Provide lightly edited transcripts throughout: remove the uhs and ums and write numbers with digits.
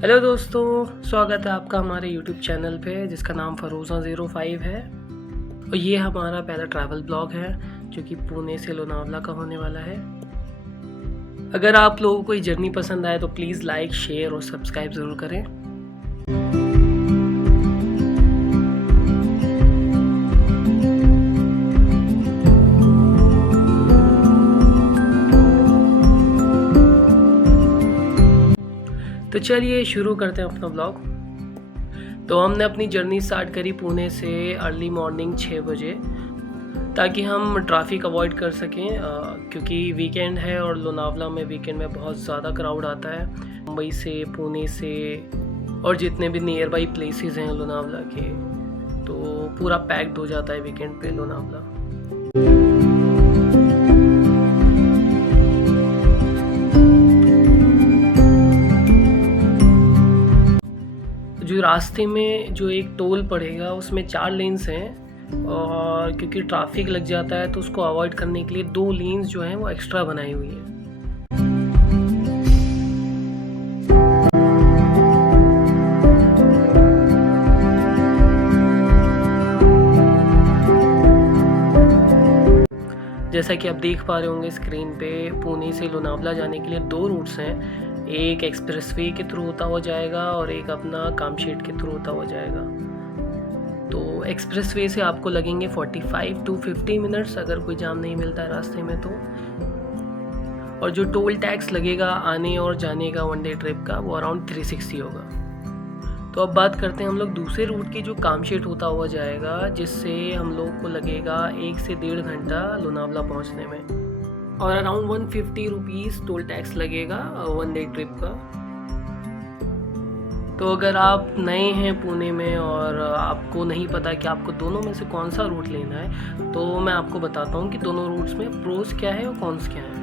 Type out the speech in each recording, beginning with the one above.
Hello दोस्तों, स्वागत है आपका हमारे YouTube चैनल पे जिसका नाम फरोज़ा05 है। और ये हमारा पहला ट्रैवल ब्लॉग है जो कि पुणे से लोनावला का होने वाला है। अगर आप लोगों को ये जर्नी पसंद आए तो प्लीज़ लाइक, शेयर और सब्सक्राइब ज़रूर करें। तो चलिए शुरू करते हैं अपना ब्लॉग। तो हमने अपनी जर्नी स्टार्ट करी पुणे से अर्ली मॉर्निंग 6 बजे ताकि हम ट्रैफिक अवॉइड कर सकें, क्योंकि वीकेंड है और लोनावला में वीकेंड में बहुत ज़्यादा क्राउड आता है। मुंबई से, पुणे से और जितने भी नियर बाई प्लेसेस हैं लोनावला के, तो पूरा पैक्ड हो जाता है वीकेंड पे लोनावला। जो रास्ते में जो एक टोल पड़ेगा उसमें 4 लेन्स हैं, और क्योंकि ट्रैफिक लग जाता है तो उसको अवॉइड करने के लिए 2 लेन्स जो हैं वो एक्स्ट्रा बनाई हुई हैं। जैसा कि आप देख पा रहे होंगे स्क्रीन पे, पुणे से लोनावला जाने के लिए 2 रूट्स हैं। एक एक्सप्रेसवे के थ्रू होता हुआ जाएगा और एक अपना कामशेट के थ्रू होता हुआ जाएगा। तो एक्सप्रेसवे से आपको लगेंगे 45 to 50 मिनट्स अगर कोई जाम नहीं मिलता है रास्ते में तो। और जो टोल टैक्स लगेगा आने और जाने का वन डे ट्रिप का, वो अराउंड 360 होगा। तो अब बात करते हैं हम लोग दूसरे रूट की, जो कामशेट होता हुआ जाएगा, जिससे हम लोग को लगेगा 1 से 1.5 घंटा लोनावला पहुंचने में, और अराउंड 150 रुपीज़ टोल टैक्स लगेगा वन डे ट्रिप का। तो अगर आप नए हैं पुणे में और आपको नहीं पता कि आपको दोनों में से कौन सा रूट लेना है, तो मैं आपको बताता हूँ कि दोनों रूट्स में प्रोस क्या है और कॉन्स क्या है।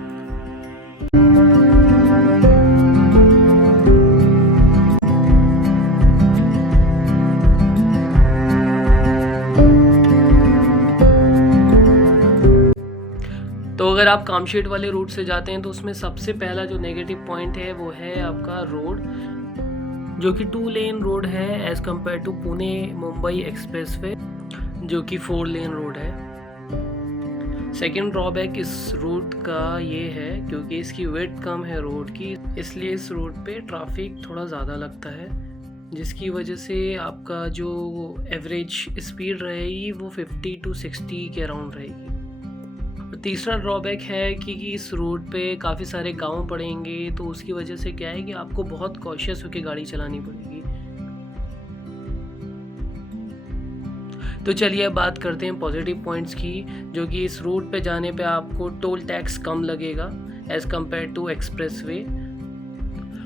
तो अगर आप कामशेट वाले रूट से जाते हैं तो उसमें सबसे पहला जो नेगेटिव पॉइंट है वो है आपका रोड, जो कि 2 लेन रोड है as compare to Pune Mumbai expressway जो कि 4 लेन रोड है। सेकेंड ड्रॉबैक इस रूट का ये है क्योंकि इसकी विड्थ कम है रोड की, इसलिए इस रोड पे ट्रैफिक थोड़ा ज़्यादा लगता है, जिसकी वजह से आपका जो एवरेज स्पीड रहेगी वो 50 to 60 के अराउंड रहेगी। तीसरा ड्रॉबैक है कि इस रोड पे काफ़ी सारे गांव पड़ेंगे, तो उसकी वजह से क्या है कि आपको बहुत कॉशियस होकर गाड़ी चलानी पड़ेगी। तो चलिए अब बात करते हैं पॉजिटिव पॉइंट्स की, जो कि इस रूट पे जाने पे आपको टोल टैक्स कम लगेगा एज़ कम्पेयर टू एक्सप्रेसवे।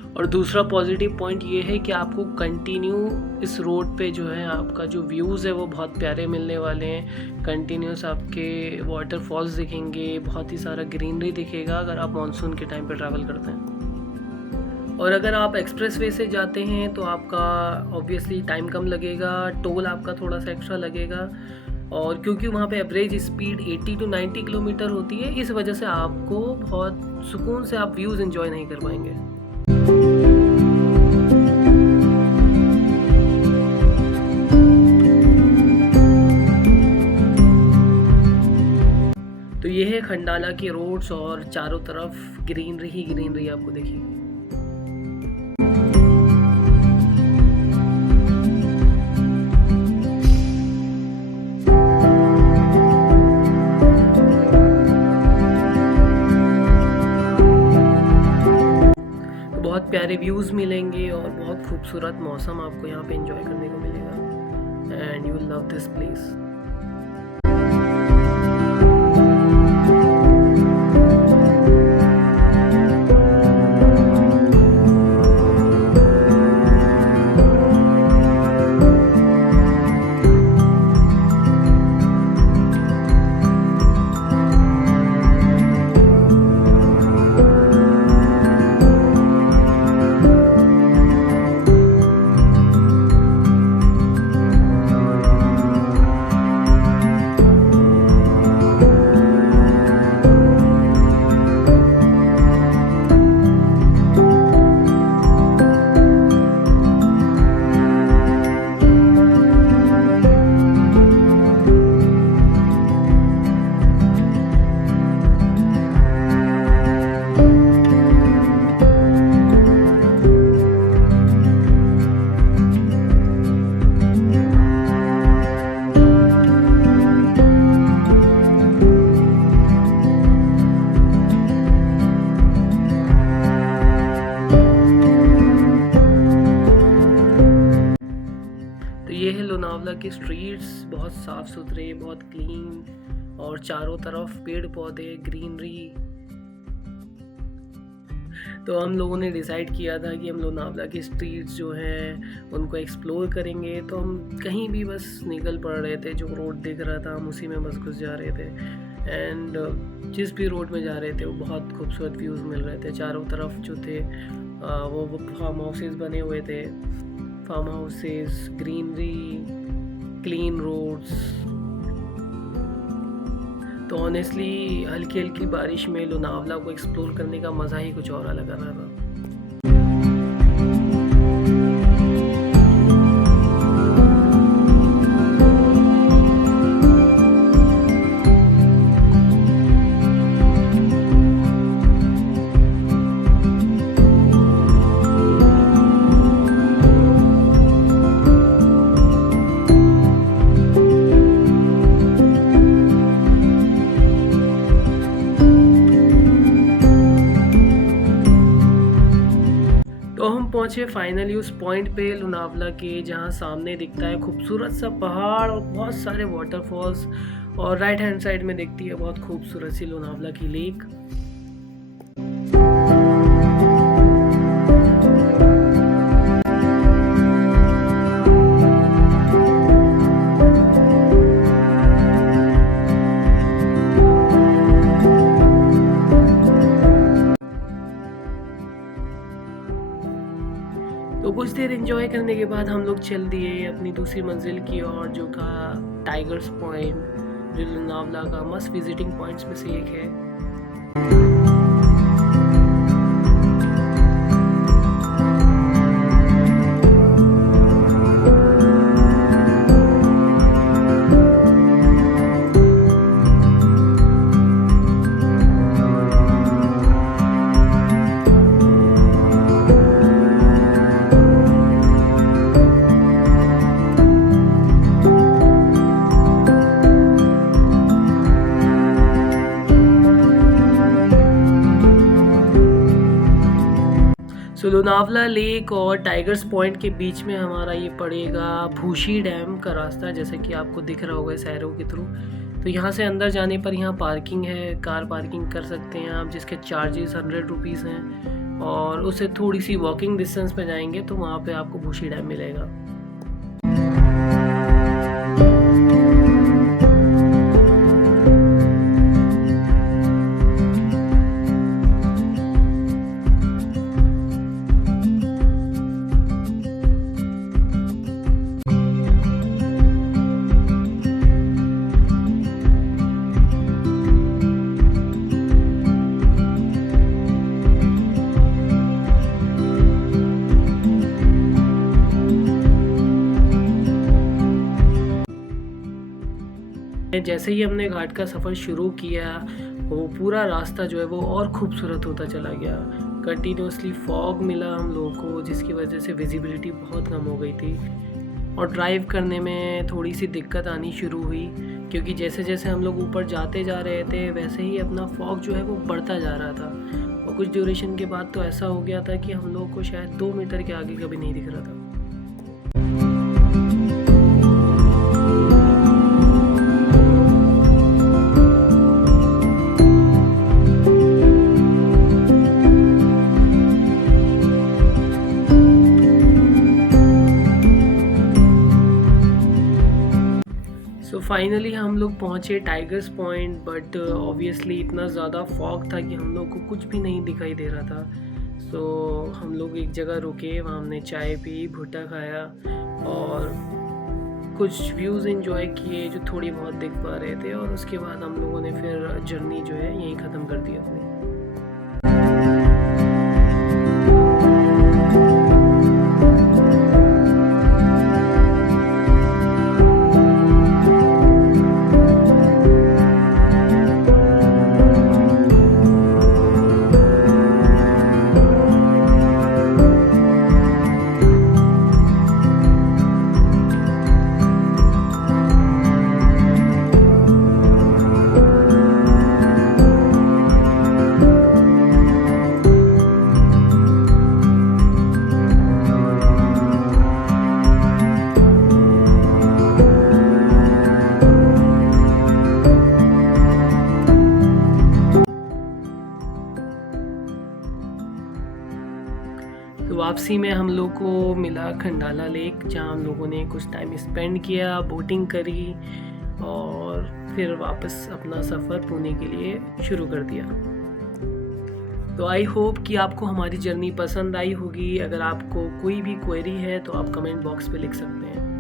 और दूसरा पॉजिटिव पॉइंट ये है कि आपको कंटिन्यू इस रोड पे जो है आपका जो व्यूज़ है वो बहुत प्यारे मिलने वाले हैं। कंटिन्यूस आपके वाटरफॉल्स दिखेंगे, बहुत ही सारा ग्रीनरी दिखेगा अगर आप मानसून के टाइम पे ट्रैवल करते हैं। और अगर आप एक्सप्रेसवे से जाते हैं तो आपका ऑब्वियसली टाइम कम लगेगा, टोल आपका थोड़ा सा एक्स्ट्रा लगेगा, और क्योंकि वहाँ पे एवरेज स्पीड 80 to 90 किलोमीटर होती है, इस वजह से आपको बहुत सुकून से आप व्यूज़ एंजॉय नहीं कर पाएंगे। तो ये है खंडाला के रोड्स, और चारों तरफ ग्रीनरी ही ग्रीनरी आपको दिखेगी। बहुत प्यारे व्यूज़ मिलेंगे और बहुत खूबसूरत मौसम आपको यहाँ पे एंजॉय करने को मिलेगा, and you will love this place. Lonavala के स्ट्रीट्स बहुत साफ़ सुथरे, बहुत क्लीन और चारों तरफ पेड़ पौधे, ग्रीनरी। तो हम लोगों ने डिसाइड किया था कि हम लोनावला की स्ट्रीट्स जो हैं उनको एक्सप्लोर करेंगे। तो हम कहीं भी बस निकल पड़ रहे थे, जो रोड दिख रहा था हम उसी में बस घुस जा रहे थे। एंड जिस भी रोड में जा रहे थे वो बहुत खूबसूरत व्यूज़ मिल रहे थे। चारों तरफ जो थे वो फार्म हाउसेस बने हुए थे, farm houses, greenery, clean roads. तो ऑनेस्टली हल्की हल्की बारिश में लोनावला को एक्सप्लोर करने का मज़ा ही कुछ और अलग आ रहा था। तो हम पहुँचे फाइनली उस पॉइंट पे लोनावला के जहाँ सामने दिखता है खूबसूरत सा पहाड़ और बहुत सारे वाटरफॉल्स, और राइट हैंड साइड में दिखती है बहुत खूबसूरत सी लोनावला की लेक। तो कुछ देर एंजॉय करने के बाद हम लोग चल दिए अपनी दूसरी मंजिल की ओर, जो का टाइगर्स पॉइंट, जो लोनावला का मस्ट विजिटिंग पॉइंट्स में से एक है। सो लोनावला लेक और टाइगर्स पॉइंट के बीच में हमारा ये पड़ेगा भूशी डैम का रास्ता, जैसे कि आपको दिख रहा होगा इस एरो के थ्रू। तो यहाँ से अंदर जाने पर यहाँ पार्किंग है, कार पार्किंग कर सकते हैं आप, जिसके चार्जेस 100 रुपीज़ हैं। और उससे थोड़ी सी वॉकिंग डिस्टेंस पे जाएंगे तो वहाँ पे आपको भूशी डैम मिलेगा। जैसे ही हमने घाट का सफ़र शुरू किया वो पूरा रास्ता जो है वो और खूबसूरत होता चला गया। कंटिन्यूसली फॉग मिला हम लोगों को, जिसकी वजह से विजिबिलिटी बहुत कम हो गई थी और ड्राइव करने में थोड़ी सी दिक्कत आनी शुरू हुई, क्योंकि जैसे जैसे हम लोग ऊपर जाते जा रहे थे वैसे ही अपना फॉग जो है वो बढ़ता जा रहा था। और कुछ ड्यूरेशन के बाद तो ऐसा हो गया था कि हम लोग को शायद 2 मीटर के आगे कभी नहीं दिख रहा था। तो फाइनली हम लोग पहुँचे टाइगर्स पॉइंट, बट ऑब्वियसली इतना ज़्यादा फॉग था कि हम लोग को कुछ भी नहीं दिखाई दे रहा था। सो हम लोग एक जगह रुके, वहाँ हमने चाय पी, भुट्टा खाया और कुछ व्यूज़ एंजॉय किए जो थोड़ी बहुत दिख पा रहे थे। और उसके बाद हम लोगों ने फिर जर्नी जो है यहीं ख़त्म कर दी अपनी। उसी में हम लोग को मिला खंडाला लेक, जहाँ हम लोगों ने कुछ टाइम स्पेंड किया, बोटिंग करी और फिर वापस अपना सफ़र पुणे के लिए शुरू कर दिया। तो आई होप कि आपको हमारी जर्नी पसंद आई होगी। अगर आपको कोई भी क्वेरी है तो आप कमेंट बॉक्स पे लिख सकते हैं।